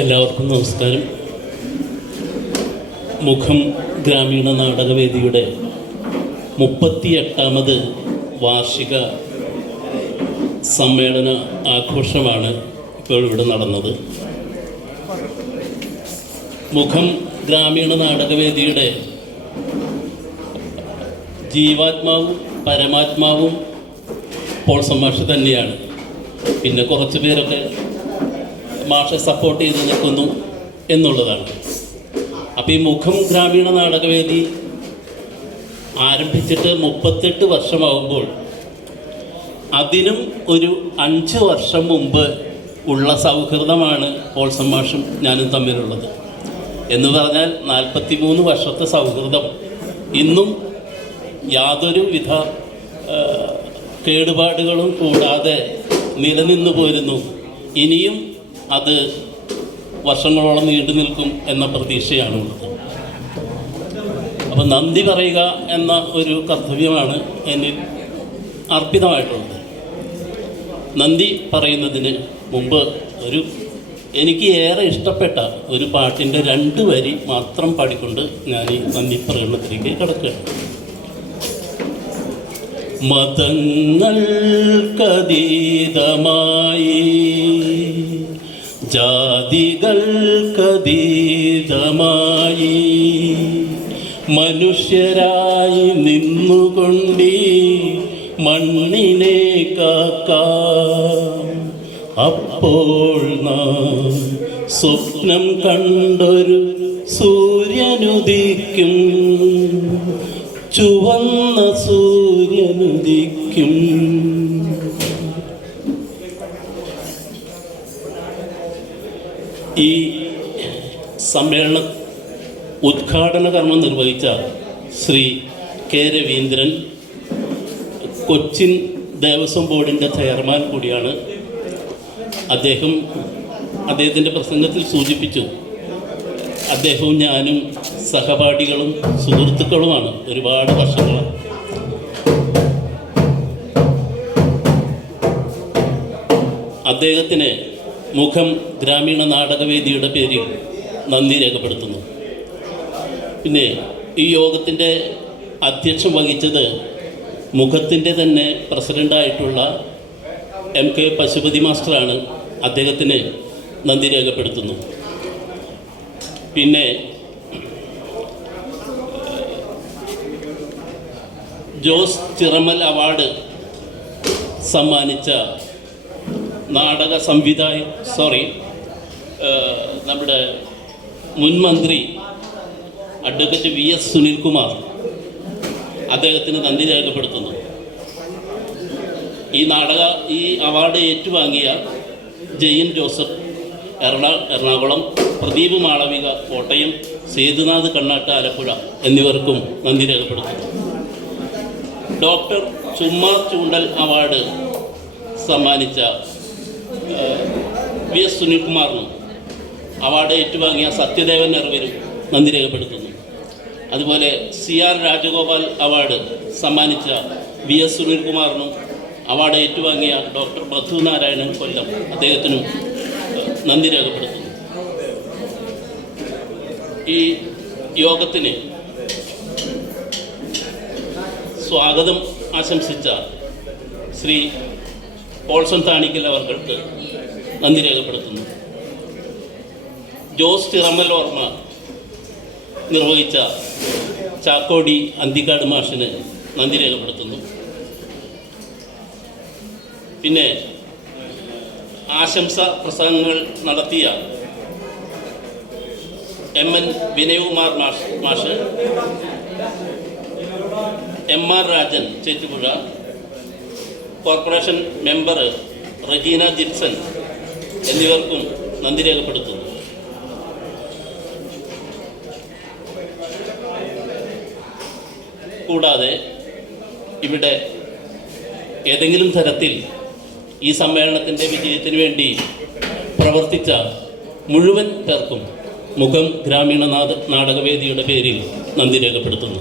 എല്ലാവർക്കും നമസ്കാരം. മുഖം ഗ്രാമീണ നാടകവേദിയുടെ 38ാമത് വാർഷിക സമ്മേളന ആഘോഷമാണ് ഇപ്പോൾ ഇവിടെ നടന്നത്. മുഖം ഗ്രാമീണ നാടകവേദിയുടെ ജീവാത്മാവും പരമാത്മാവും പോൾസൺ മാഷ് തന്നെയാണ്. പിന്നെ കുറച്ച് പേരൊക്കെ മാഷെ സപ്പോർട്ട് ചെയ്ത് നിൽക്കുന്നു എന്നുള്ളതാണ്. അപ്പോൾ ഈ മുഖം ഗ്രാമീണ നാടകവേദി ആരംഭിച്ചിട്ട് 38 വർഷമാകുമ്പോൾ അതിനും ഒരു 5 വർഷം മുമ്പ് ഉള്ള സൗഹൃദമാണ് പോൾസൺ മാഷും ഞാനും തമ്മിലുള്ളത്. എന്ന് പറഞ്ഞാൽ 43 വർഷത്തെ സൗഹൃദം ഇന്നും യാതൊരു വിധ കേടുപാടുകളും കൂടാതെ നിലനിന്നു പോരുന്നു. ഇനിയും അത് വർഷങ്ങളോളം നീണ്ടു നിൽക്കും എന്ന പ്രതീക്ഷയാണുള്ളത്. അപ്പം നന്ദി പറയുക എന്ന ഒരു കർത്തവ്യമാണ് എന്നിൽ അർപ്പിതമായിട്ടുള്ളത്. നന്ദി പറയുന്നതിന് മുമ്പ് എനിക്ക് ഏറെ ഇഷ്ടപ്പെട്ട ഒരു പാട്ടിൻ്റെ 2 വരി മാത്രം പാടിക്കൊണ്ട് ഞാൻ ഈ നന്ദി പ്രകടനത്തിലേക്ക് കടക്കുകയാണ്. മതങ്ങൾക്കതീതമായി ജാതികൾക്കതീതമായി മനുഷ്യരായി നിന്നുകൊണ്ടീ മണ്ണിനെ കാക്കാം. അപ്പോൾ നാം സ്വപ്നം കണ്ടൊരു സൂര്യനുദിക്കും, ചുവന്ന സൂര്യനുദിക്കും. ഈ സമ്മേളന ഉദ്ഘാടന കർമ്മം നിർവഹിച്ച ശ്രീ കെ രവീന്ദ്രൻ കൊച്ചിൻ ദേവസ്വം ബോർഡിൻ്റെ ചെയർമാൻ കൂടിയാണ്. അദ്ദേഹത്തിൻ്റെ പ്രസംഗത്തിൽ സൂചിപ്പിച്ചു, അദ്ദേഹവും ഞാനും സഹപാഠികളും സുഹൃത്തുക്കളുമാണ് ഒരുപാട് വർഷങ്ങളാണ്. അദ്ദേഹത്തിന് മുഖം ഗ്രാമീണ നാടകവേദിയുടെ പേരിൽ നന്ദി രേഖപ്പെടുത്തുന്നു. പിന്നെ ഈ യോഗത്തിൻ്റെ അധ്യക്ഷം വഹിച്ചത് മുഖത്തിൻ്റെ തന്നെ പ്രസിഡൻ്റായിട്ടുള്ള MK പശുപതി മാസ്റ്ററാണ്. അദ്ദേഹത്തിന് നന്ദി രേഖപ്പെടുത്തുന്നു. പിന്നെ ജോസ് ചിറമൽ അവാർഡ് സമ്മാനിച്ച നാടക നമ്മുടെ മുൻ മന്ത്രി അഡ്വക്കേറ്റ് VS സുനിൽകുമാർ, അദ്ദേഹത്തിന് നന്ദി രേഖപ്പെടുത്തുന്നു. ഈ അവാർഡ് ഏറ്റുവാങ്ങിയ ജയൻ ജോസഫ് എറണാകുളം, പ്രദീപ് മാളവിക കോട്ടയം, സേതുനാഥ് കണ്ണാട്ട് ആലപ്പുഴ എന്നിവർക്കും നന്ദി രേഖപ്പെടുത്തുന്നു. ഡോക്ടർ ചുമ്മാ ചൂണ്ടൽ അവാർഡ് സമ്മാനിച്ച VS സുനിൽകുമാറിനും അവാർഡ് ഏറ്റുവാങ്ങിയ സത്യദേവൻ നെർവരും നന്ദി രേഖപ്പെടുത്തുന്നു. അതുപോലെ CR രാജഗോപാൽ അവാർഡ് സമ്മാനിച്ച VS സുനിൽകുമാറിനും അവാർഡ് ഏറ്റുവാങ്ങിയ ഡോക്ടർ ബധു നാരായണൻ കൊല്ലം, അദ്ദേഹത്തിനും നന്ദി രേഖപ്പെടുത്തുന്നു. ഈ യോഗത്തിന് സ്വാഗതം ആശംസിച്ച ശ്രീ പോൾസൺ താണിക്കൽ അവർക്ക് നന്ദി രേഖപ്പെടുത്തുന്നു. ജോസ് ചിറമൽ ഓർമ്മ നിർവഹിച്ച ചാക്കോടി അന്തിക്കാട് മാഷിന് നന്ദി രേഖപ്പെടുത്തുന്നു. പിന്നെ ആശംസ പ്രസംഗങ്ങൾ നടത്തിയ MN വിനയകുമാർ മാഷ്, MR Rajan Chettupuzha, corporation member Rejeena Jipson എന്നിവർക്കും നന്ദി രേഖപ്പെടുത്തുന്നു. കൂടാതെ ഇവിടെ ഏതെങ്കിലും തരത്തിൽ ഈ സമ്മേളനത്തിൻ്റെ വിജയത്തിന് വേണ്ടി പ്രവർത്തിച്ച മുഴുവൻ പേർക്കും മുഖം ഗ്രാമീണ നാടകവേദിയുടെ പേരിൽ നന്ദി രേഖപ്പെടുത്തുന്നു.